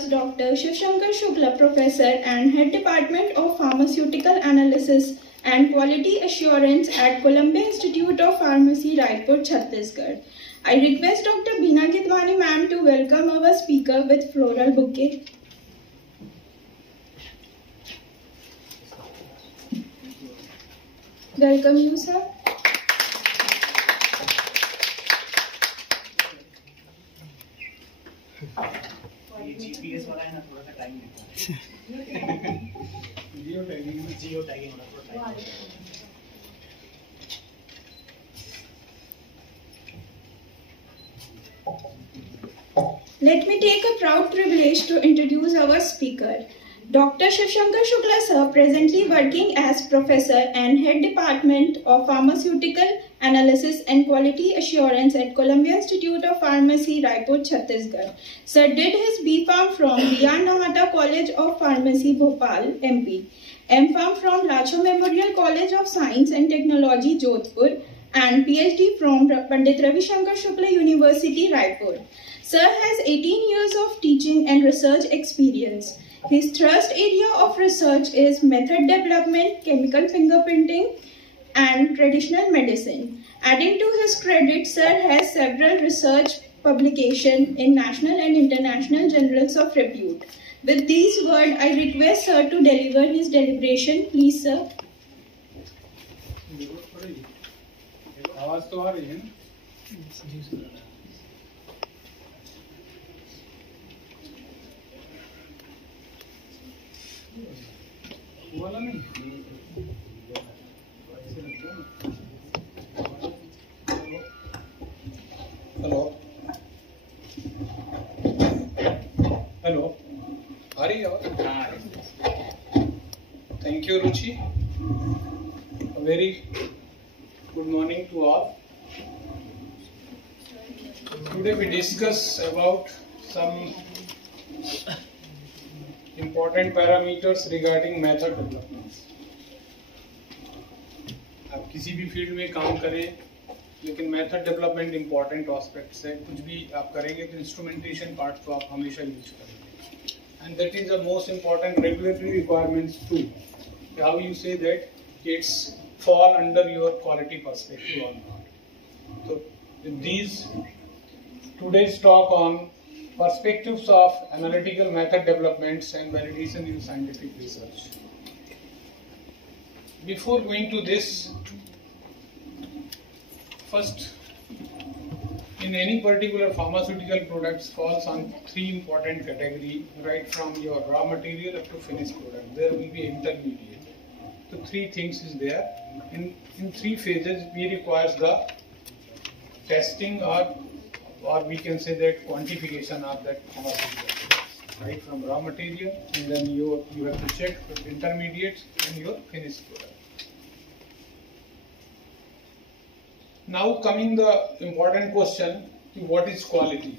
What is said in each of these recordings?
us Dr. Shivshankar Shukla, Professor and Head Department of Pharmaceutical Analysis and Quality Assurance at Columbia Institute of Pharmacy, Raipur, Chhattisgarh. I request Dr. Beena Gidwani ma'am to welcome our speaker with floral bouquet. Welcome you, sir. GPS वाला है ना, थोड़ा सा time लेता है। Geo tagging वाला थोड़ा time. Let me take a proud privilege to introduce our speaker. Dr. Shivshankar Shukla sir, presently working as Professor and Head Department of Pharmaceutical Analysis and Quality Assurance at Columbia Institute of Pharmacy, Raipur, Chhattisgarh. Sir did his B.Pharm from B.R. Nahata College of Pharmacy, Bhopal, MP. M.Pharm from Lacho Memorial College of Science and Technology, Jodhpur, and PhD from Pandit Ravi Shankar Shukla University, Raipur. Sir has 18 years of teaching and research experience. His thrust area of research is method development, chemical fingerprinting, and traditional medicine. Adding to his credit, Sir has several research publications in national and international journals of repute. With these words, I request Sir to deliver his deliberation. Please, Sir. आवाज तो आ रही है वाला नहीं। Hello hello आ रही है आवाज? Thank you Ruchi. Very good morning to all. Today we discuss about some important parameters regarding method development. आप किसी भी फील्ड में काम करें, लेकिन मेथड डेवलपमेंट इंपॉर्टेंट एस्पेक्ट्स है। कुछ भी आप करेंगे तो इंस्ट्रूमेंटेशन पार्ट को आप हमेशा यूज करेंगे, and that is the most important regulatory requirements too. How you say that it's fall under your quality perspective or not. So these today's talk on perspectives of analytical method developments and validation in scientific research. Before going to this, first, in any particular pharmaceutical products falls on three important categories, right from your raw material up to finished product. There will be intermediate. So three things is there. In three phases we requires the testing or we can say that quantification of that pharmaceutical, right from raw material, and then you have to check the intermediates and your finished product. Now coming the important question, what is quality?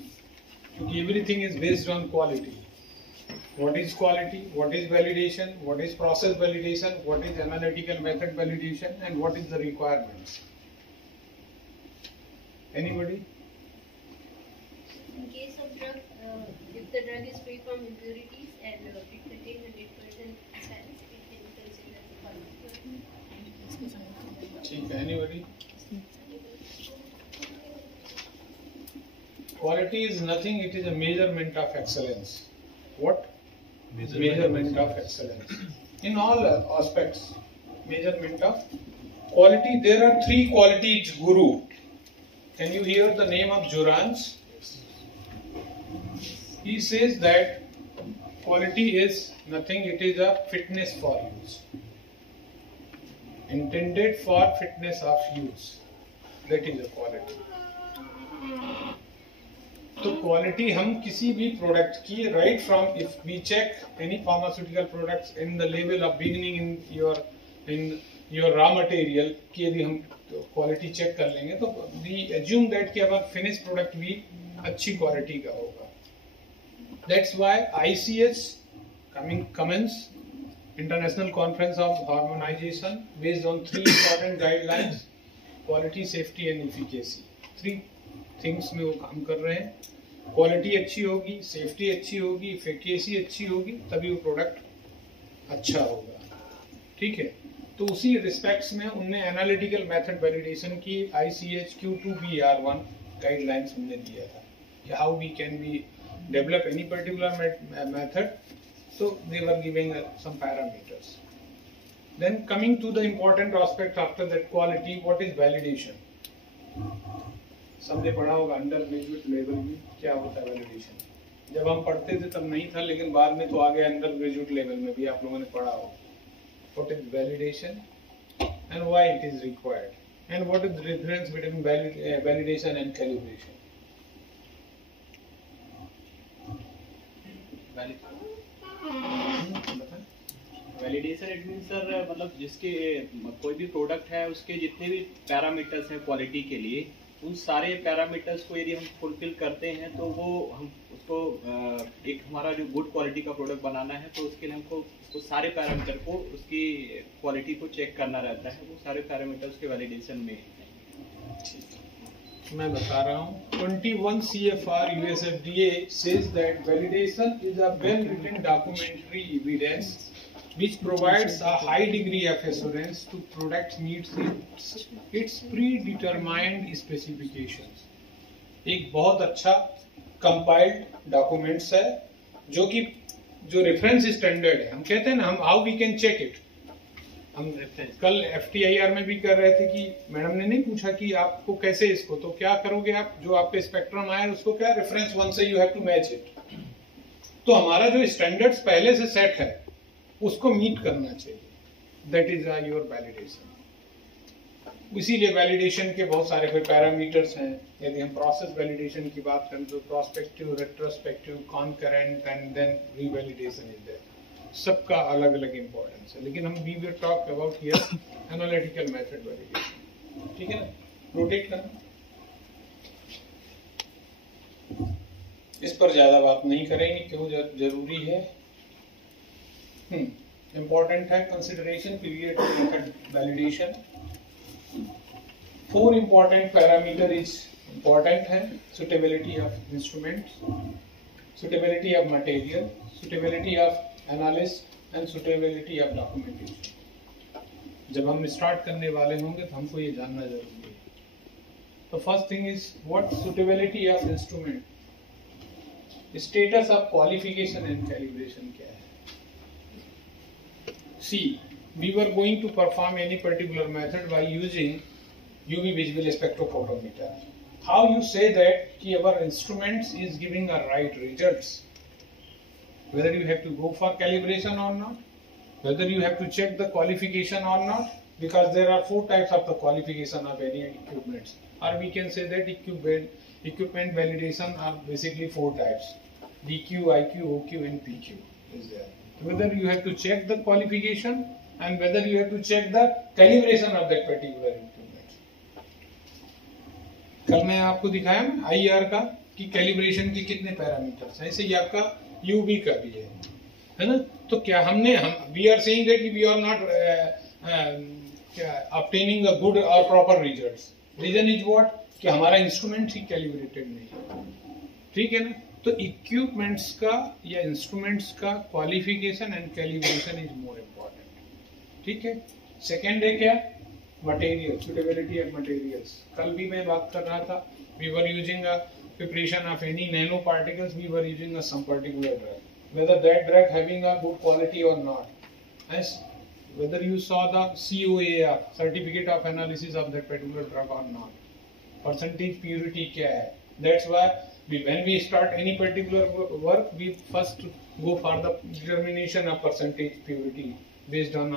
Everything is based on quality. What is quality? What is validation? What is process validation? What is analytical method validation? And what is the requirements? Anybody? In case of drug, if the drug is free from impurities and it contains 100% science, it can be considered as quality. ठीक है, anybody? Quality is nothing. It is a measurement of excellence. What? Measurement of excellence in all aspects. Measurement of quality. There are three qualities guru. Can you hear the name of Jurans? He says that quality is nothing. It is a fitness for use, intended for fitness of use. That is a quality. तो quality हम किसी भी product की, right from if we check any pharmaceutical products in the level of beginning in your raw material की यदि हम quality check कर लेंगे तो वी एज्यूम दैट कि हमारा फिनिश प्रोडक्ट भी अच्छी क्वालिटी का होगा. That's why ICH commence International Conference of Harmonization based on three important guidelines: quality, safety and efficacy. Three things में वो काम कर रहे हैं. क्वालिटी अच्छी होगी, सेफ्टी अच्छी होगी, इफिकेसी अच्छी होगी, तभी वो प्रोडक्ट अच्छा होगा। ठीक है, तो उसी रिस्पेक्ट्स में उनने एनालिटिकल मेथड वैलिडेशन की ICH Q2BR1 गाइडलाइंस हमने दिया था कि how we can be develop any particular method, so they were giving some parameters. Then coming to the important aspect after that quality, what is validation? सबने पढ़ा होगा under graduate level में क्या होता है वैलिडेशन। जब हम पढ़ते थे तब नहीं था, लेकिन बाद में तो आ गया अंडर ग्रेजुएट लेवल में भी आप लोगों ने पढ़ा होगा। What is validation and why it is required, and what is the difference between validation and calibration? Validation it mean sir मतलब जिसके कोई भी प्रोडक्ट है उसके जितने भी पैरामीटर्स हैं क्वालिटी के लिए, उन सारे पैरामीटर्स को यदि हम फुलफिल करते हैं तो वो हम उसको एक हमारा जो गुड क्वालिटी का प्रोडक्ट बनाना है तो उसके लिए हमको उसको सारे पैरामीटर को उसकी क्वालिटी को चेक करना रहता है। वो सारे पैरामीटर्स के वैलिडेशन में मैं बता रहा हूँ 21 CFR US FDA says that validation is a well written documentary evidence which provides a high degree of assurance to product meets its predetermined specifications। एक बहुत अच्छा compiled documents है जो कि जो रेफरेंस स्टैंडर्ड है। हम कहते हैं ना, हम how we can check it. हम कल FTIR में भी कर रहे थे कि मैडम ने नहीं पूछा कि आपको कैसे इसको, तो क्या करोगे आप, जो आप पे स्पेक्ट्रम आया उसको क्या रेफरेंस 1 से you have to match it. तो हमारा जो स्टैंडर्ड्स पहले से सेट है उसको मीट करना चाहिए, दैट इज योर वैलिडेशन। इसीलिए वैलिडेशन के बहुत सारे फिर पैरामीटर्स हैं। यदि हम प्रोसेस वैलिडेशन की बात करें तो prospective, retrospective, concurrent and then revalidation is there. सबका अलग अलग इंपॉर्टेंस है, लेकिन हम we will talk about here analytical method validation. ठीक है ना, रोटेट करना, इस पर ज्यादा बात नहीं करेंगे, क्यों जरूरी है, इंपॉर्टेंट है। Consideration period method validation, 4 important parameter is important है। Suitability of instruments, suitability of material, suitability of analyst and suitability of documentation. जब हम स्टार्ट करने वाले होंगे तो हमको ये जानना जरूरी है। तो first thing is what suitability of instrument, status of qualification and calibration क्या है। See, we were going to perform any particular method by using UV visible spectrophotometer. How you say that कि our instruments is giving a right results, whether you have to go for calibration or not, whether you have to check the qualification or not, because there are 4 types of the qualification of any equipments, or we can say that equipment validation are basically 4 types: DQ, IQ, OQ and PQ is there. Whether you have to check the qualification and whether you have to check the calibration of that particular equipment. कल मैं आपको दिखाया ना IR का कि calibration के कितने parameters हैं, ऐसे ही आपका UV का भी है ना। तो क्या हमने we are saying that we are not obtaining a good or proper results. Reason is what, कि हमारा इंस्ट्रूमेंट ही कैलिब्रेटेड नहीं है। ठीक है ना, तो इक्विपमेंट्स का या इंस्ट्रूमेंट्स का qualification and calibration is more important. ठीक है, सेकेंड है क्या, मटेरियल, सुटेबिलिटी ऑफ मटेरियल्स। कल भी मैं बात कर रहा था, we were using a preparation of any nano particles, we were using a some particular drug, whether that drug having a good quality or not, as whether you saw the COAR, certificate of analysis of that particular drug or not, percentage purity क्या है। That's why when we start any particular work, we first go for the determination of percentage purity based on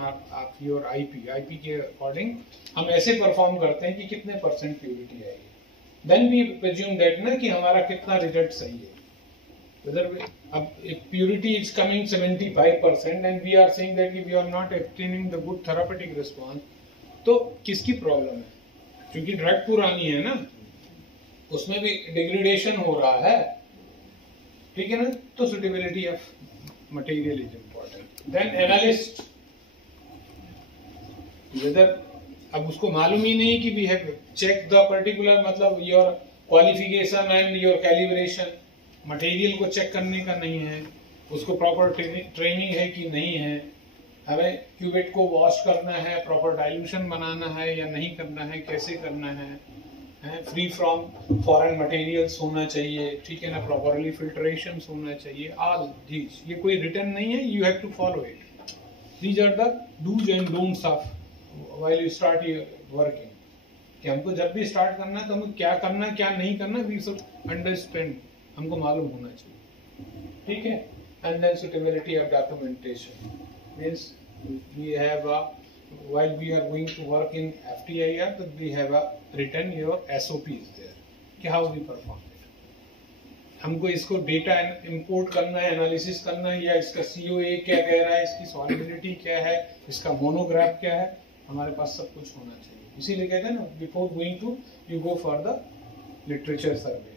your IP के according हम ऐसे perform करते हैं कि कितने percent purity आएगी। Then we presume that ना कि हमारा कितना रिजल्ट सही है। Whether अब purity is coming 75% and we are saying that we are not obtaining the good therapeutic response, तो किसकी प्रॉब्लम है? क्योंकि ड्रग पुरानी है ना, उसमें भी डिग्रेडेशन हो रहा है। ठीक है ना, तो suitability of material is important. Then analyst, whether अब उसको मालूम ही नहीं कि we have check the particular, मतलब your qualification and your calibration, material को चेक करने का नहीं है, उसको प्रॉपर ट्रेनिंग है कि नहीं है, हमें क्यूवेट को वॉश करना है, प्रॉपर डाइल्यूशन बनाना है या नहीं करना है, कैसे करना है, फ्री फ्रॉम फॉरेन मटेरियल्स होना चाहिए, ठीक है ना, प्रॉपरली फिल्ट्रेशन होना चाहिए, ऑल दीज, ये कोई रिटर्न नहीं है, you have to follow it. These are the dos and don'ts of while you start working, कि हमको जब भी स्टार्ट करना है तो हमको क्या करना क्या नहीं करना, वी शुड अंडरस्टैंड, हमको मालूम होना चाहिए, ठीक है। And then suitability of documentation means we have a while we are going to work in FTIR, that we have a written your SOPs there कि how we perform it। हमको इसको data import करना है, analysis करना है, या इसका COA क्या कह रहा है, इसकी सॉलिबिलिटी क्या है, इसका मोनोग्राफ क्या है, हमारे पास सब कुछ होना चाहिए। इसीलिए कहते हैं ना, before going to you go for the literature survey,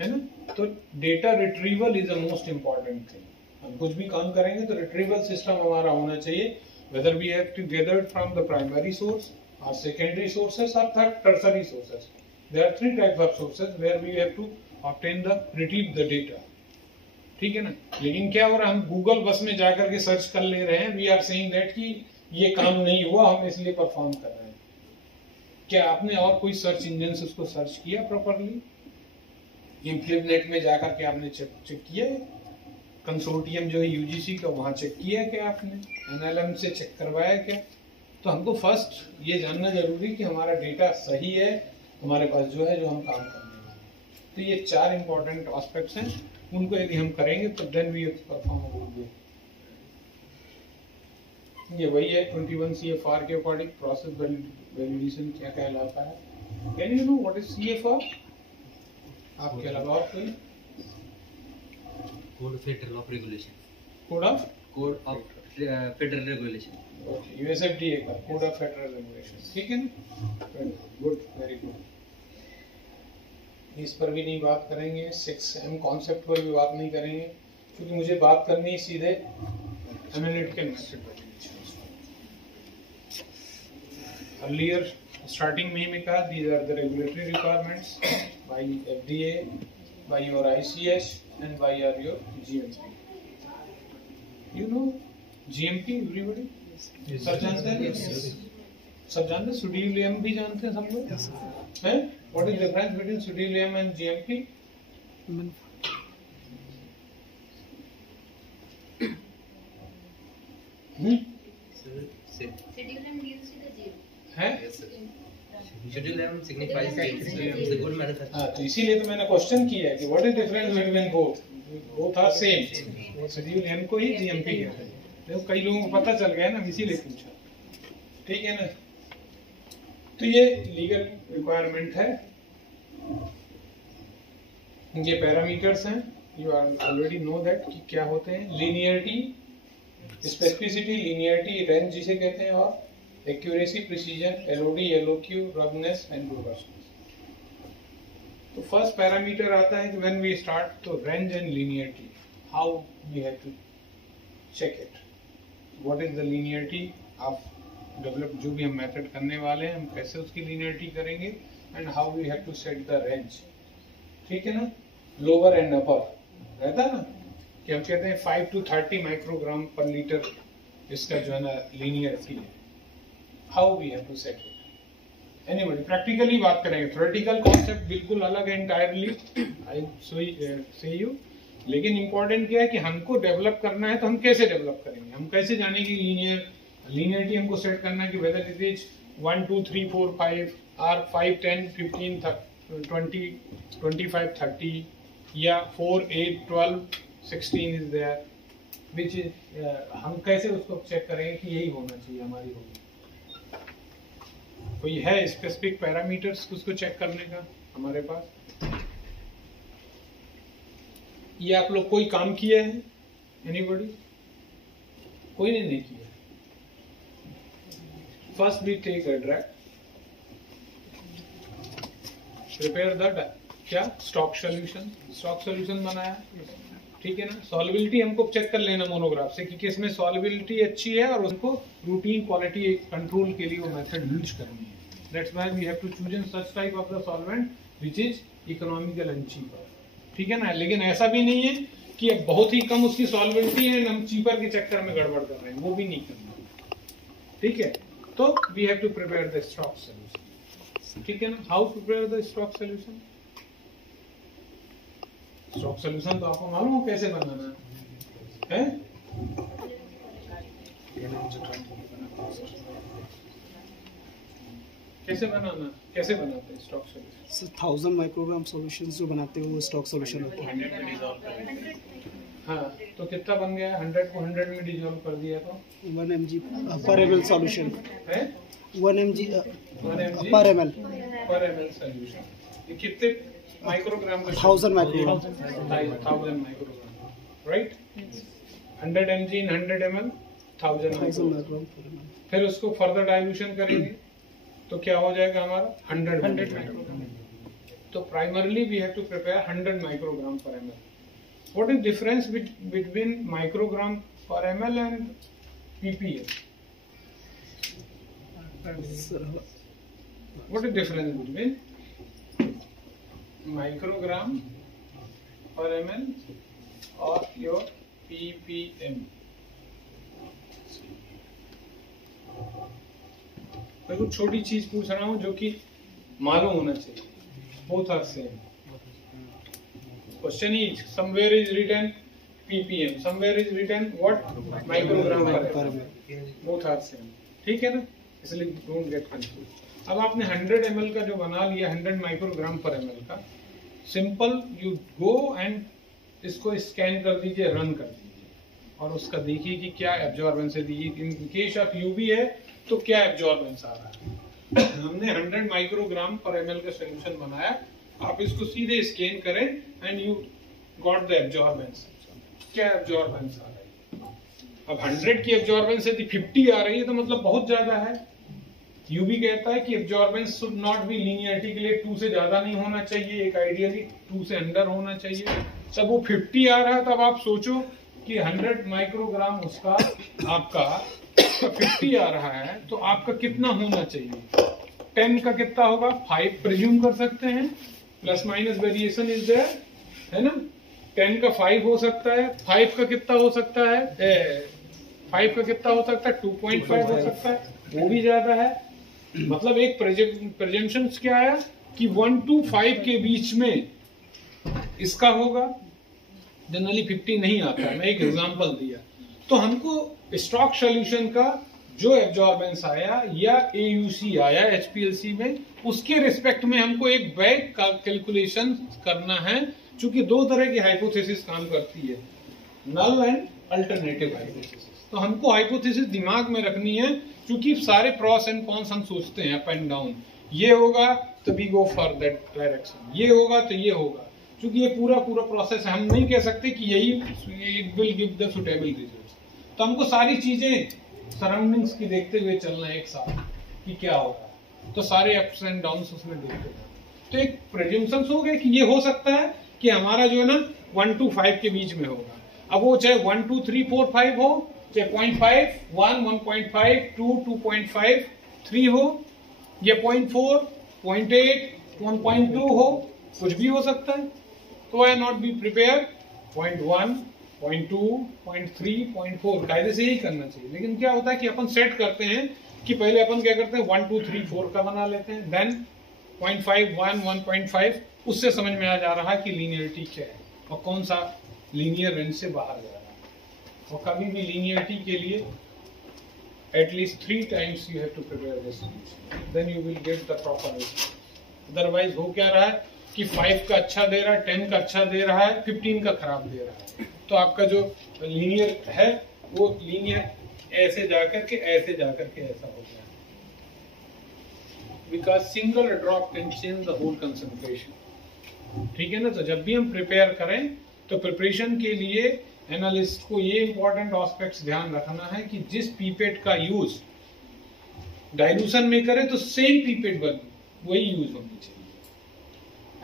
है ना। तो data retrieval is the most important thing. हम कुछ भी काम करेंगे तो रिट्रीवल सिस्टम हमारा होना चाहिए, whether we have to gather it from the primary source or secondary sources or tertiary sources. There are three types of sources where we have to obtain retrieve the data, ठीक है ना। लेकिन क्या हो रहा है, हम गूगल बस में जाकर के सर्च कर ले रहे हैं, वी आर सेइंग दैट कि ये काम नहीं हुआ, हम इसलिए परफॉर्म कर रहे हैं। क्या आपने और कोई सर्च इंजन से उसको सर्च किया प्रॉपरली? इम्फ्लिपनेट में जाकर के आपने चेक किया, कंसोर्टियम जो है यूजीसी का, वहां चेक किया क्या आपने, एनएलएम से चेक करवाया क्या? तो हमको फर्स्ट ये जानना जरूरी कि हमारा डेटा सही है हमारे पास जो है, जो हम काम करने वाले हैं। तो ये 4 इंपॉर्टेंट एस्पेक्ट्स हैं, उनको यदि हम करेंगे तो देन वी परफॉर्म गुड। ये वही है 21 CFR के अकॉर्डिंग प्रोसेस वैलिडेशन क्या कहलाता है। Can you know what is CFR? आपके अलावा और कोई? Code of Federal of Regulation. Code of Federal Regulation. Okay, USFDA का Code of Federal Regulation, ठीक है ना? Good, very good. इस पर भी नहीं बात करेंगे, 6M कॉन्सेप्ट पर भी बात नहीं करेंगे, क्योंकि मुझे बात करनी है सीधे analytical method validation. Earlier starting में ही मैं कहा, these are the regulatory requirements by FDA, by your ICH and by your GMP. You know GMP, everybody? सब जानते हैं? सब जानते हैं? सुडीलियम भी जानते हैं सब लोग? हैं? What is the difference between सुडीलियम and GMP? Scheduleum deals with the GMP. हैं? Scheduleum signifies the good manufacturing. हाँ, तो इसीलिए तो मैंने क्वेश्चन किया है कि what is difference between both? Both are same. Schedule को ही GMP कहते हैं। देखो कई लोगों को पता चल गया ना, इसीलिए पूछा, ठीक है ना। तो ये लीगल रिक्वायरमेंट है, ये पैरामीटर्स हैं, यू ऑलरेडी नो दैट कि क्या होते हैं। लीनियरिटी, स्पेसिफिसिटी, लीनियरिटी, रेंज जिसे कहते हैं, और accuracy, precision, LOD, LOQ, roughness and robustness. तो फर्स्ट पैरामीटर आता है कि व्हेन वी स्टार्ट, तो range and linearity, how we have to check it, what is the linearity of develop, जो भी हम मेथड करने वाले हैं हम कैसे उसकी लीनियरिटी करेंगे, and how we have to set the range, ठीक है ना। लोअर एंड अपर रहता ना, कि हम कहते हैं 5 to 30 माइक्रोग्राम पर लीटर, इसका जो है ना लीनियरिटी है। How we have to set it, anybody practically बात करेंगे, थ्योरेटिकल कॉन्सेप्ट बिल्कुल अलग है एंटायरली, आई से यू। लेकिन इंपॉर्टेंट क्या है कि हमको डेवलप करना है, तो हम कैसे डेवलप करेंगे, हम कैसे जानेंगे लीनियरिटी हमको सेट करना है कि वेदर इट इज 1 2 3 4 5 और 5 10 15 20 25 30 या 4 8 12 16 इज देयर, विच इज हम कैसे उसको चेक करेंगे कि यही होना चाहिए हमारी होगी। कोई है स्पेसिफिक पैरामीटर्स उसको चेक करने का हमारे पास? ये आप लोग कोई काम किए हैं? एनीबॉडी? कोई ने नहीं किया। First we take a drug, prepare the क्या स्टॉक सॉल्यूशन बनाया, ठीक है ना। सॉल्युबिलिटी हमको चेक कर लेना मोनोग्राफ से कि किसमें सॉल्युबिलिटी अच्छी है, और उसको रूटीन क्वालिटी कंट्रोल के लिए वो मेथड यूज करनी है। That's why we have to choose in such type of the solvent which is economical and cheaper. ठीक है ना। लेकिन ऐसा भी नहीं है कि अब बहुत ही कम उसकी सॉल्वेंटी है, हम चीपर के चक्कर में गड़बड़ कर रहे हैं, वो भी नहीं करना, ठीक है। तो we have to prepare the stock solution, ठीक है ना। How prepare the stock solution? Stock solution तो आपको मालूम हो कैसे बनाना है? कैसे बनाना, कैसे बनाते हैं स्टॉक सोल्यूशन? 1000 माइक्रोग्राम सॉल्यूशंस जो बनाते हैं वो स्टॉक सॉल्यूशन होता है। हाँ, तो कितना बन गया? 100 को 100 में डिसॉल्व कर दिया तो 1 mg पर ml सॉल्यूशन है, 1 mg 1 mg पर ml सॉल्यूशन। ये कितने माइक्रोग्राम का? 1000 माइक्रोग्राम, 1000 माइक्रोग्राम, राइट। 100 mg इन 100 ml 1000 माइक्रोग्राम। फिर उसको फर्दर डाइल्यूशन करेंगे तो क्या हो जाएगा हमारा? 100 माइक्रोग्राम। तो primarily we have to prepare 100 microgram पर ml. What is difference between microgram per ml and ppm? What is difference between microgram per ml or your ppm? मैं कुछ छोटी चीज पूछ रहा हूँ जो कि मालूम होना चाहिए। Both are same. Question is, somewhere is written ppm, somewhere is written what? Microgram per ml. Both are same. ठीक है ना, इसलिए don't get confused. अब आपने 100 ml का जो बना लिया, 100 माइक्रोग्राम पर ml का, सिंपल यू गो एंड इसको स्कैन कर दीजिए, रन कर दीजिए और उसका देखिए कि क्या एब्जॉर्बेंस है। इन केस ऑफ यूवी है तो क्या एब्जॉर्बेंस आ रहा है। हमने 100 माइक्रोग्राम पर ml का सोल्यूशन बनाया, आप इसको सीधे स्कैन करें and you got the absorbance. क्या एब्जॉर्बेंस आ रही है? अब 100 की एब्जॉर्बेंस यदि 50 आ रही है तो मतलब बहुत ज्यादा है। यूबी कहता है कि absorbance should not B linearity के लिए 2 से ज्यादा नहीं होना चाहिए, एक आइडियली 2 से अंडर होना चाहिए। तब वो 50 आ रहा है, तब आप सोचो कि 100 माइक्रोग्राम उसका आपका 50 आ रहा है तो आपका कितना होना चाहिए? 10 का कितना होगा? 5 प्रिज्यूम कर सकते हैं, plus minus variation is there, है ना। 10 का 5 हो सकता है, 5 का कितना हो सकता है? 5 का कितना हो सकता है? 2.5 हो सकता है, वो भी ज्यादा है। मतलब एक प्रेजेंशन क्या है कि 1 to 5 के बीच में इसका होगा। जनरली 50 नहीं आता है, मैं एक एग्जांपल दिया। तो हमको स्टॉक सॉल्यूशन का जो एब्जॉर्बेंस आया या AUC आया HPLC में, उसके रिस्पेक्ट में हमको एक बैक का कैलकुलेशन करना है। चूंकि 2 तरह की हाइपोथेसिस काम करती है, नल एंड अल्टरनेटिव हाइपोथेसिस। तो हमको हाइपोथेसिस दिमाग में रखनी है, क्योंकि सारे प्रॉस एंड कॉन्स हम सोचते हैं अप एंड डाउन। ये होगा तो we go for that direction, ये होगा तो ये होगा। क्योंकि ये पूरा प्रोसेस है, हम नहीं कह सकते कि यही it will give the suitable results. तो हमको सारी चीजें सराउंडिंग्स की देखते हुए चलना है एक साथ कि क्या होगा। तो सारे अप्स एंड डाउन्स उसमें देखते हैं। तो एक प्रेज्यूम्पशंस हो गए कि ये हो सकता है कि हमारा जो है ना 1 to 5 के बीच में होगा। अब वो चाहे 1 2 3 4 5 हो, चाहे 0.5 1 1.5 2 2.5 3 हो, या 0.4 0.8 1.2 हो, कुछ भी हो सकता है। तो why not be prepared 0.1 0.2 0.3 0.4 कायदे से यही करना चाहिए। लेकिन क्या होता है कि अपन सेट करते हैं कि पहले अपन क्या करते हैं 1 2 3 4 का बना लेते हैं, देन 0.5 1 1.5। उससे समझ में आ जा रहा है कि लीनियरिटी क्या है और कौन सा लीनियर रेंज से बाहर जा रहा है। और कभी भी लीनियरिटी के लिए at least 3 times you have to prepare this, then you will get the proper result. Otherwise हो क्या रहा है कि 5 का अच्छा दे रहा है, 10 का अच्छा दे रहा है, 15 का खराब दे रहा है। तो आपका जो लीनियर है वो लीनियर ऐसे जाकर के ऐसा हो गया, because single drop can change the whole concentration. ठीक है ना। तो जब भी हम प्रिपेयर करें तो प्रिपरेशन के लिए एनालिस्ट को ये इंपॉर्टेंट एस्पेक्ट्स ध्यान रखना है कि जिस पीपेट का यूज डाइल्यूशन में करें तो सेम पीपेट वही यूज होनी चाहिए,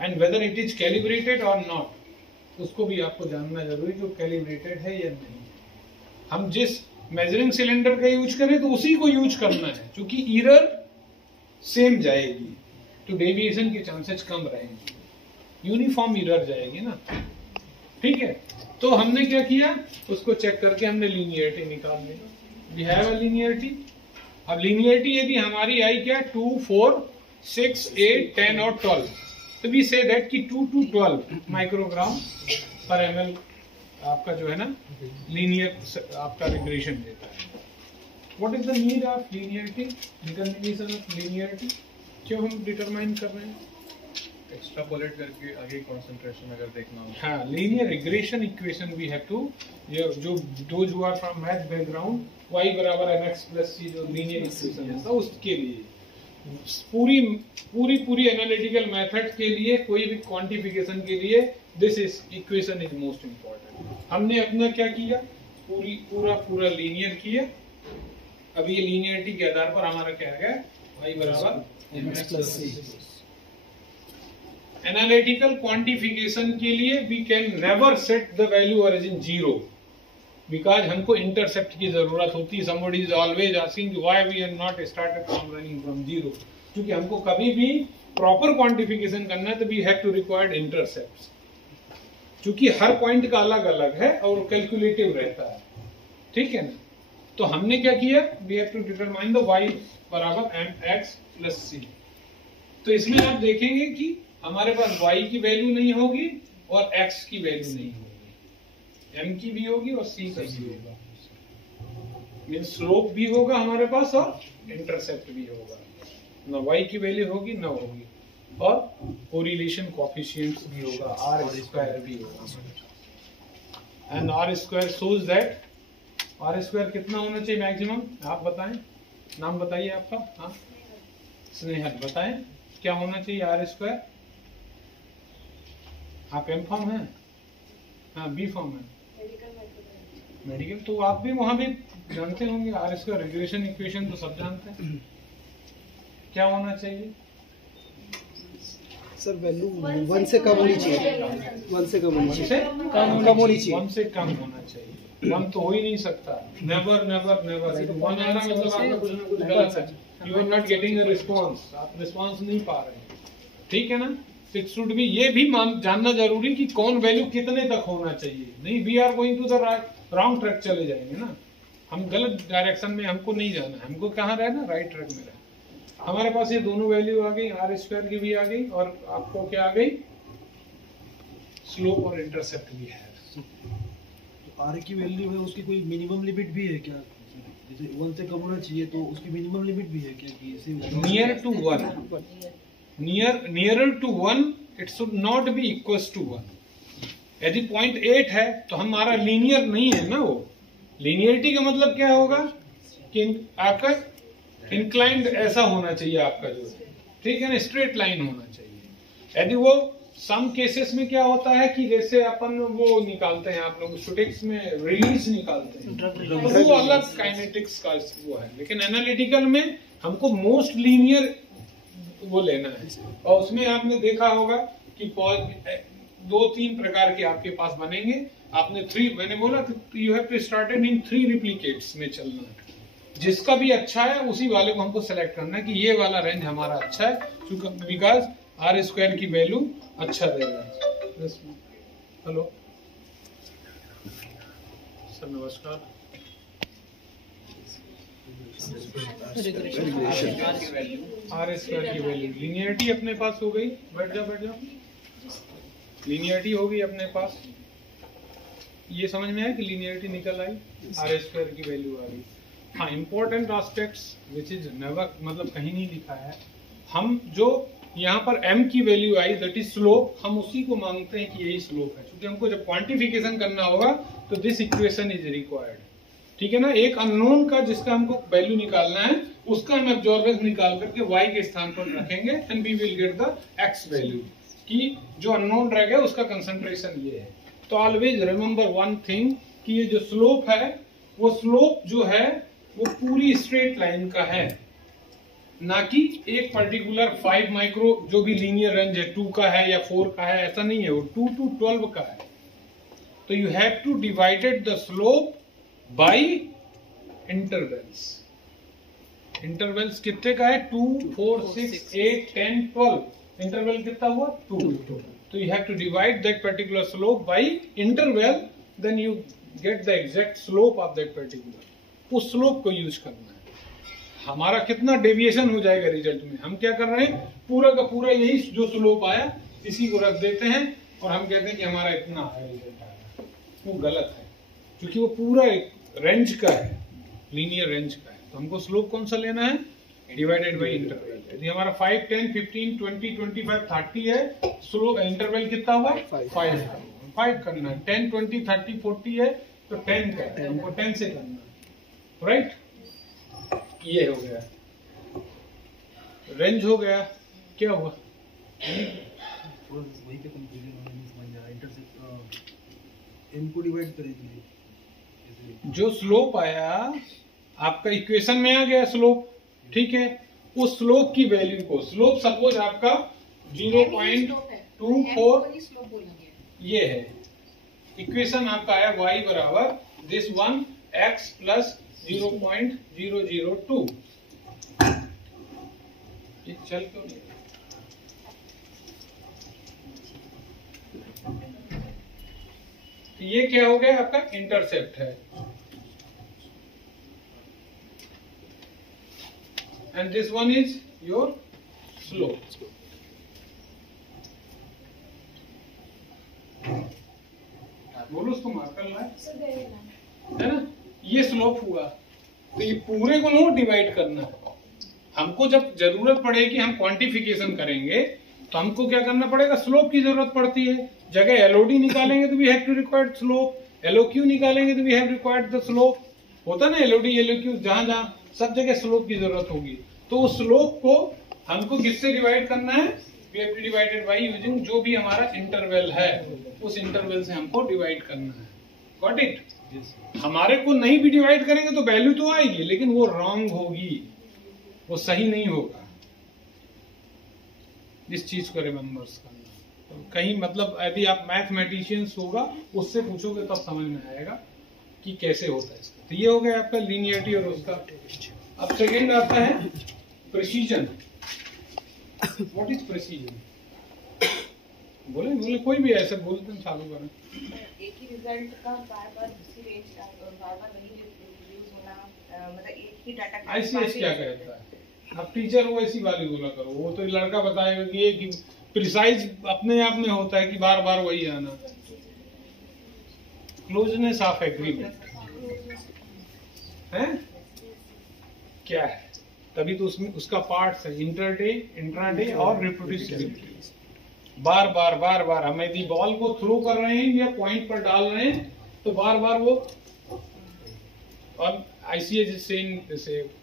and whether it is calibrated और नॉट, उसको भी आपको जानना जरूरी कि वो कैलिब्रेटेड है या नहीं। हम जिस मेजरिंग सिलेंडर का यूज करें तो उसी को यूज करना है, क्योंकि एरर सेम जाएगी तो डेविएशन के चांसेस कम रहेंगे। यूनिफॉर्म एरर जाएगी ना, ठीक है। तो हमने क्या किया, उसको चेक करके हमने लीनियरिटी निकाल ली। We have a linearity. अब लीनियरिटी यदि हमारी आई क्या, 2, 4, 6, 8, 10 और 12, तो वी से दैट कि 2 to 12 माइक्रोग्राम पर ml आपका जो है ना लीनियर आपका रिग्रेशन देता है। What is the need of linearity, determination of linearity, क्यों हम डिटरमाइन कर रहे हैं? एक्स्ट्रापोलेट करके आगे कंसंट्रेशन अगर देखना हो। हाँ, linear regression equation we have to, जो those who are from math background, y बराबर mx प्लस c जो लीनियर इक्वेशन है, तो उसके लिए पूरी एनालिटिकल मेथड के लिए, कोई भी क्वांटिफिकेशन के लिए this is equation is most important. हमने अपना क्या किया, पूरा लीनियर किया। अब ये लीनियरिटी के आधार पर हमारा क्या आ गया, y बराबर mx plus c। Analytical quantification के लिए we can never set the value origin 0 because हमको इंटरसेप्ट की जरूरत होती है। Somebody is always asking why we are not started from running from 0, क्योंकि हमको कभी भी प्रॉपर क्वांटिफिकेशन करना है तो we have to required intercept, क्योंकि हर पॉइंट का अलग अलग है और कैलकुलेटिव रहता है, ठीक है ना। तो हमने क्या किया, we have to determine the y बराबर mx प्लस c। तो इसमें आप देखेंगे कि हमारे पास y की वैल्यू नहीं होगी और x की वैल्यू नहीं होगी, m की भी होगी और c का भी होगा, मीन स्लोप भी होगा हमारे पास और इंटरसेप्ट भी होगा। न y की वैल्यू होगी न होगी, और कोरिलेशन कोएफिशिएंट्स भी होगा, r स्क्वायर भी होगा। And r square shows that, r square कितना होना चाहिए मैक्सिमम, आप बताएं, नाम बताइए आपका। हाँ, स्नेहल बताएं क्या होना चाहिए r स्क्वायर। आप एम फॉर्म हैं, हाँ बी फॉर्म है मेडिकल, तो आप भी वहां भी जानते होंगे आर स्क्वायर रिग्रेशन इक्वेशन तो सब जानते हैं। क्या होना चाहिए सर, वैल्यू 1 से कम होनी चाहिए, 1 से कम होनी चाहिए, कम होनी चाहिए, 1 से कम होना चाहिए। 1 तो हो ही नहीं सकता, नेवर नेवर नेवर। 1 आ रहा मतलब आपका कुछ ना कुछ गलत है, you are not getting a response, आप रिस्पॉन्स नहीं पा रहे, ठीक है ना। इट शुड बी, ये भी जानना जरूरी कि कौन वैल्यू कितने तक होना चाहिए। नहीं, we are going to the wrong track चले जाएंगे ना, हम गलत डायरेक्शन में, हमको नहीं जाना है, हमको कहाँ रहना, राइट ट्रैक में रहना। हमारे पास ये दोनों वैल्यू आ गई, आर स्क्वायर की भी आ गई और आपको क्या आ गई, स्लोप और इंटरसेप्ट भी है। तो आर की वैल्यू है, उसकी कोई मिनिमम लिमिट भी है क्या, जैसे 1 से कम होना चाहिए तो उसकी मिनिमम लिमिट भी है क्या, कि इसे near to 1, nearer to 1, it should not be equal to 1। यदि 0.8 है तो हमारा लीनियर नहीं है ना वो। लीनियरिटी का मतलब क्या होगा कि आपका इंक्लाइंड ऐसा होना चाहिए आपका जो, ठीक है ना, स्ट्रेट लाइन होना चाहिए। यदि वो सम केसेस में क्या होता है कि जैसे अपन वो निकालते हैं, आप लोग स्टैटिक्स में रिलीज निकालते हैं, तो वो अलग काइनेटिक्स का वो है, लेकिन एनालिटिकल में हमको मोस्ट लीनियर वो लेना है। और उसमें आपने देखा होगा कि 2-3 प्रकार के आपके पास बनेंगे। आपने 3, मैंने बोला you have to started in 3 replicates में चलना है। जिसका भी अच्छा है उसी वाले को हमको सेलेक्ट करना है कि ये वाला रेंज हमारा अच्छा है, क्योंकि बिकॉज आर स्क्वायर की वैल्यू अच्छा दे रहा है। हेलो सर, नमस्कार। आर स्क्वायर की वैल्यू, लीनियरिटी अपने पास हो गई, बैठ जाओ। लीनियरिटी हो गई अपने पास, ये समझ में आया कि लीनियरिटी निकल आई, आर स्क्वायर की वैल्यू आ गई। हाँ, important aspects which is never, मतलब कहीं नहीं लिखा है, हम जो यहाँ पर m की value I that is slope, हम उसी को मांगते हैं कि यही स्लोप है, क्योंकि हमको जब क्वांटिफिकेशन करना होगा तो दिस इक्वेशन इज रिक्वायर्ड, ठीक है ना। एक अननोन का जिसका हमको वैल्यू निकालना है, उसका हम एब्जॉर्बेंस निकाल करके y के स्थान पर रखेंगे and we will get the x value, कि जो अननोन रह गया उसका कंसंट्रेशन ये है। तो ऑलवेज रिमेंबर वन थिंग कि ये जो स्लोप है, वो स्लोप जो है वो पूरी स्ट्रेट लाइन का है, ना कि एक पर्टिकुलर 5 माइक्रो जो भी लीनियर रेंज है, 2 का है या 4 का है, ऐसा नहीं है, वो 2 to 12 का है। तो you have to divided the slope by intervals. Intervals कितने का है, 2, 4, 6, 8, 10, 12। इंटरवल कितना हुआ, 2। तो you have to divide that particular slope by interval, then you get the exact slope of that particular. उस slope को यूज करना है. हमारा कितना डेविएशन हो जाएगा रिजल्ट में, हम क्या कर रहे हैं, पूरा का पूरा यही जो स्लोप आया इसी को रख देते हैं और हम कहते हैं कि हमारा इतना आया रिजल्ट आया. वो गलत है, क्योंकि वो पूरा रेंज का है, लीनियर रेंज का है. तो हमको स्लोप कौन सा लेना है, डिवाइडेड बाई इंटरवल. यदि हमारा 5, 10, 15, 20, 25, 30 है, स्लोप इंटरवल कितना हुआ, 5 करना है. 10, 20, 30, 40 है तो 10 का है, हमको 10 से करना है. राइट, ये हो गया, रेंज हो गया. क्या हुआ, वही पे कंफ्यूजन होने समझ आ रहा है. इंटरसेप्ट एम को डिवाइड करेंगे, जो स्लोप आया आपका इक्वेशन में आ गया स्लोप, ठीक है. उस स्लोप की वैल्यू को, स्लोप सपोज आपका 0.24 ये है, इक्वेशन आपका आया y बराबर दिस वन x प्लस 0.002. ये चल क्यों नहीं, ये क्या हो गया, आपका इंटरसेप्ट है. And this one is your slope. बोलो उसको मार्कर लाए, है ना. ये स्लोप हुआ, तो ये पूरे को नो डिवाइड करना है. हमको जब जरूरत पड़ेगी हम क्वांटिफिकेशन करेंगे तो हमको क्या करना पड़ेगा, स्लोप की जरूरत पड़ती है. जगह एलओडी निकालेंगे तो we have to required slope, LOQ निकालेंगे तो we have required the slope. होता ना एलओडी एलओक्यू, जहां जहां सब जगह स्लोप की जरूरत होगी. तो उस स्लोप को हमको किससे डिवाइड करना है, we have to divided by using जो भी हमारा इंटरवल है, उस इंटरवल से हमको डिवाइड करना है. Got it. हमारे को नहीं भी डिवाइड करेंगे तो वैल्यू तो आएगी, लेकिन वो रॉन्ग होगी, वो सही नहीं होगा. इस चीज को रिमेम्बर्स करना. तो कहीं मतलब यदि आप मैथमेटिशियंस होगा उससे पूछोगे तब समझ में आएगा कि कैसे होता है इसका. तो ये हो गया आपका लीनियरिटी और उसका. अब सेकेंड आता है प्रिसीजन. व्हाट इज प्रिसीजन, बोले कोई भी ऐसे बोलते हैं, चालू करें. एक ही रिजल्ट का बार-बार दूसरी रेंज का और बार-बार वही यूज होना, मतलब एक ही डाटा. आईसीएस क्या कहता है, अब टीचर वो ऐसी वाली बोला करो, वो तो लड़का बताएगा कि एक प्रिसाइज अपने आप में होता है कि बार बार वही आना. क्लोजनेस ऑफ एग्रीमेंट है क्या है, तभी तो उसमें उसका पार्ट्स है इंटरडे, इंट्राडे और रिप्रोड्यूसिबिलिटी. बार बार हम यदि बॉल को थ्रो कर रहे हैं या पॉइंट पर डाल रहे हैं तो बार बार वो, और आईसीएस से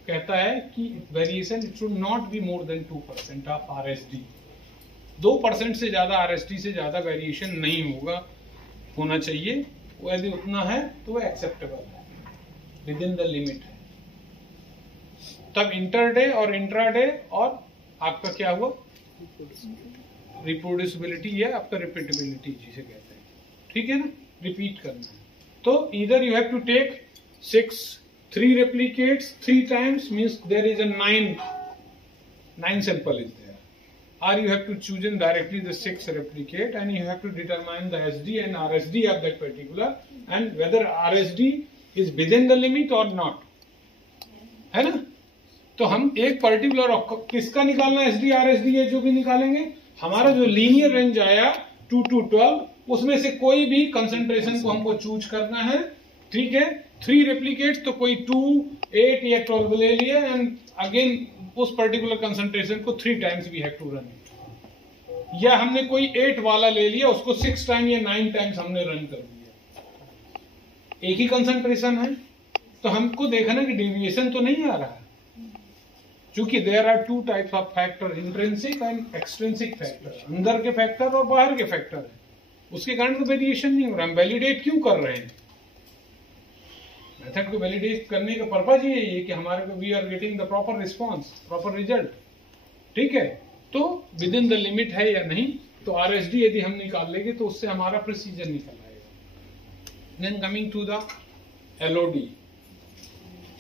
कहता है कि variation it should not be more than 2% of RSD. 2% से ज्यादा आरएसडी से ज्यादा वेरिएशन नहीं होना चाहिए. वो यदि उतना है तो वो एक्सेप्टेबल है, विद इन द लिमिट है. तब इंटरडे और इंट्राडे और आपका क्या हुआ, रिप्रोड्यूसिबिलिटी या आपका रिपीटेबिलिटी जिसे कहते हैं. ठीक है ना, रिपीट करना है. तो इधर you have to take 3 replicates 3 times, means there is a 9 sample is there, or you have to choose in directly the 6 replicate and you have to determine the SD and RSD of that particular and whether RSD is within the limit or not, है ना. तो हम एक particular किसका निकालना है, SD RSD है जो भी निकालेंगे. हमारा जो लीनियर रेंज आया 2 to 12, उसमें से कोई भी कंसंट्रेशन को हमको चूज करना है. ठीक है, 3 रेप्लिकेट्स तो कोई 2, 8 या 12 ले लिया एंड अगेन उस पर्टिकुलर कंसंट्रेशन को 3 times we have to run. या हमने कोई 8 वाला ले लिया, उसको 6 टाइम या 9 टाइम्स हमने रन कर दिया. एक ही कंसंट्रेशन है, तो हमको देखना कि डेविएशन तो नहीं आ रहा है, क्योंकि there are 2 types of factor, intrinsic and extrinsic factor. अंदर के फैक्टर और बाहर के फैक्टर है, उसके कारण तो वेरिएशन नहीं हो रहा. हम वैलिडेट क्यों कर रहे हैं, मेथड को वैलिडेट करने का पर्पज ये है कि हमारे को we are getting the proper response, proper result. ठीक है, तो विद इन द लिमिट है या नहीं. तो आरएसडी यदि हम निकाल लेंगे तो उससे हमारा प्रिसीजन निकल आएगा. Then coming to the LOD.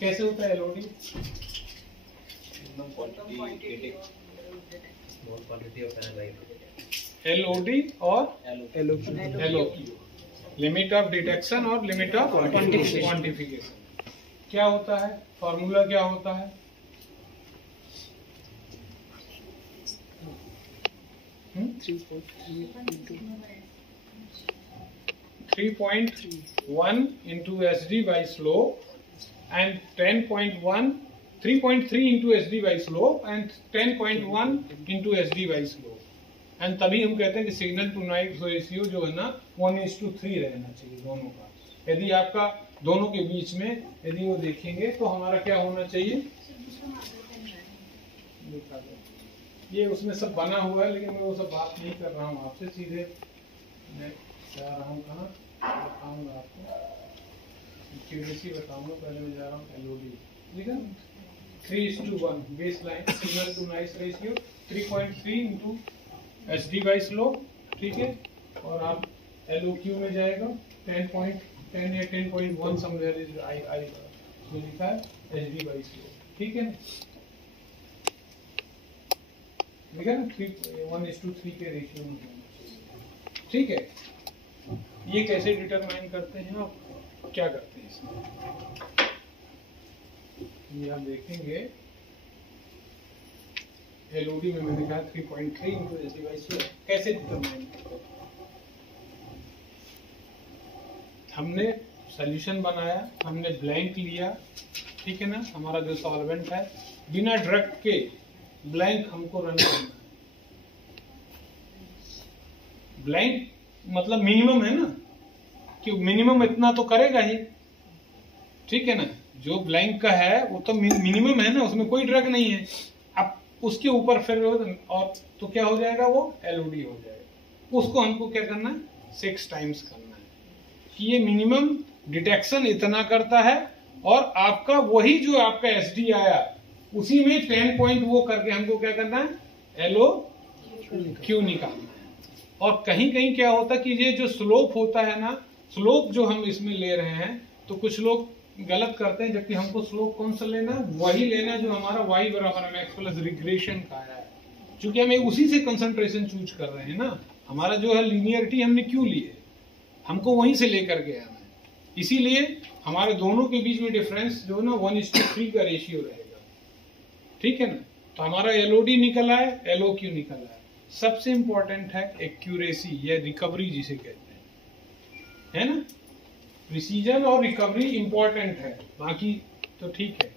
कैसे होता है LOD, small quantity of analyte. LOD और LOQ, लिमिट ऑफ डिटेक्शन और लिमिट ऑफ क्वांटिफिकेशन। क्या होता है, फॉर्मूला क्या होता है? Hmm? 3.1 into SD by slope and 3.3 into SD by slope and 10.1 into SD by slope, and तभी हम कहते हैं कि सिग्नल टू नॉइज रेशियो जो है ना 1:3 रहना चाहिए दोनों का। यदि आपका दोनों के बीच में यदि वो देखेंगे तो हमारा क्या होना चाहिए, ये उसमें सब बना हुआ है, लेकिन मैं वो सब बात नहीं कर रहा हूँ आपसे, सीधे मैं जा रहा हूँ कहाँ बताऊंगा आपको, एक्यूरेसी बताऊंगा। पहले मैं जा रहा हूँ LOD, ठीक है, 3:1 base line signal to noise ratio 3.3 into SD by slope, ठीक है, और आप LOQ में जाएगा 10.10 या 10.1 समवेयर इज आई जो लिखा है SD बाई स्लोप, ठीक है, ठीक है, 1:3 के रेशियो में, ठीक है। ये कैसे डिटरमाइन करते हैं, आप क्या करते हैं इसमें, ये आप देखेंगे LOD में मैंने कहा 3.3 इंटू SD बाई स्लोप कैसे डिटरमाइन करते हैं। हमने सॉल्यूशन बनाया, हमने ब्लैंक लिया, ठीक है ना, हमारा जो सॉल्वेंट है बिना ड्रग के ब्लैंक हमको रन करना है। ब्लैंक मतलब मिनिमम है ना, कि मिनिमम इतना तो करेगा ही, ठीक है ना, जो ब्लैंक का है वो तो मिनिमम है ना, उसमें कोई ड्रग नहीं है। अब उसके ऊपर फिर और तो क्या हो जाएगा, वो LOD हो जाएगा। उसको हमको क्या करना है, 6 टाइम्स करना है कि ये मिनिमम डिटेक्शन इतना करता है, और आपका वही जो आपका SD आया उसी में 10 पॉइंट वो करके हमको क्या करना है, LOQ निकालना है। और कहीं कहीं क्या होता है कि ये जो स्लोप होता है ना, स्लोप जो हम इसमें ले रहे हैं तो कुछ लोग गलत करते हैं, जबकि हमको स्लोप कौन सा लेना है, वही लेना है जो हमारा y बराबर mx प्लस रिग्रेशन का है, क्योंकि हमें उसी से कंसंट्रेशन चूज कर रहे हैं ना। हमारा जो है लीनियरिटी हमने क्यों ली है, हमको वहीं से लेकर के आना है, इसीलिए हमारे दोनों के बीच में डिफरेंस जो है ना 1:3 का रेशियो रहेगा, ठीक है ना। तो हमारा LOD निकला है, LOQ निकला है। सबसे इंपॉर्टेंट है एक्यूरेसी या रिकवरी जिसे कहते हैं, है ना, प्रिसीजन और रिकवरी इंपॉर्टेंट है, बाकी तो ठीक है।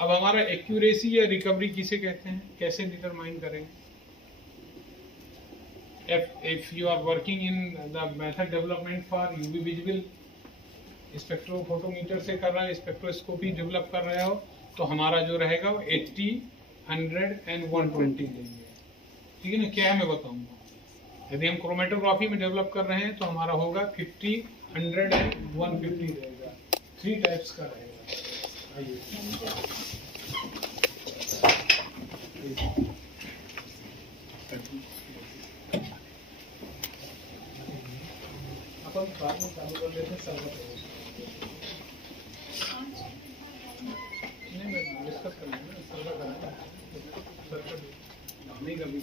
अब हमारा एक्यूरेसी या रिकवरी किसे कहते हैं, कैसे डिटरमाइन करेंगे। if you are working in the method development for UV visible spectrophotometer से कर रहा है, स्पेक्ट्रोस्कोपी डेवलप कर रहे हो, तो हमारा जो रहेगा वो 80, 100 and 120 लेंगे, ठीक है ना। क्या है मैं बताऊंगा। यदि हम क्रोमेटोग्राफी में डेवलप कर रहे हैं तो हमारा होगा 50, 100 and 150 रहेगा, 3 टाइप्स का रहेगा। आइए अपन बाद में चालू कर लेते हैं, सर्वर नहीं मैं डिस्कस कर लेंगे, सर्वर करना नहीं कभी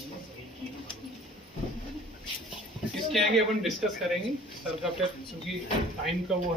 इसके आगे अपन डिस्कस करेंगे सर का, फिर क्योंकि टाइम का वो है।